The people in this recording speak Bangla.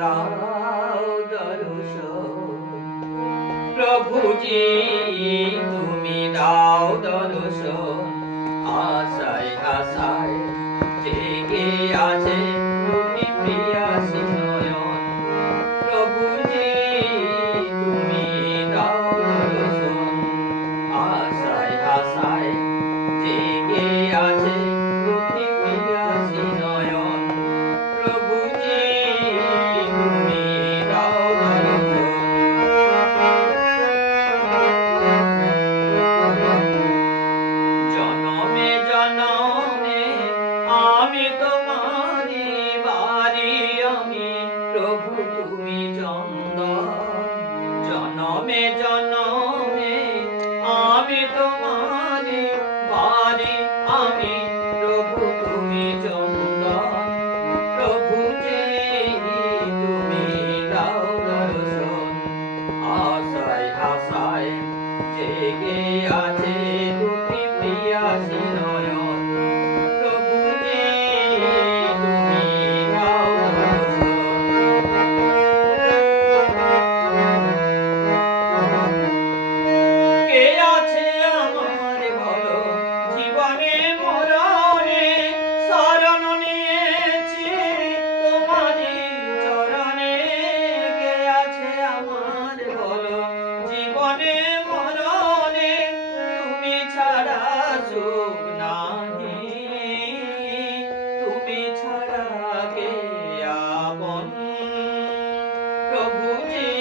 দাও দর্শন প্রভুজি তুমি দাও দর্শন আশায় আশায় জেগে আছে দুটি প্রিয়াসী নয়ন প্রভুজি তুমি দাও দর্শন আশায় আশায় জেগে আছে দুটি প্রিয়াসী নয়ন প্রভুজি তুমি দাও দর্শন জনমে জনমে আমি তোমারি বাড়ি আমি প্রভু তুমি চন্দন জনমে জনমে আমি তোমারি বাড়ি আমি প্রভু তুমি চন্দন প্রভু যে তুমি দাও দর্শন আশায় আশায় জেগে আছে দুটি প্রিয়াসী নয়ন প্রভু যে তুমি দাও দর্শন কে আছে আমার বলো জীবনে মরণে শরণ নিয়েছি তোমারই চরণে কে আছে আমার বলো জীবনে মরণে তুমি ছাড়া সুখ নাহি তুমি ছাড়া কে আপন প্রভুজি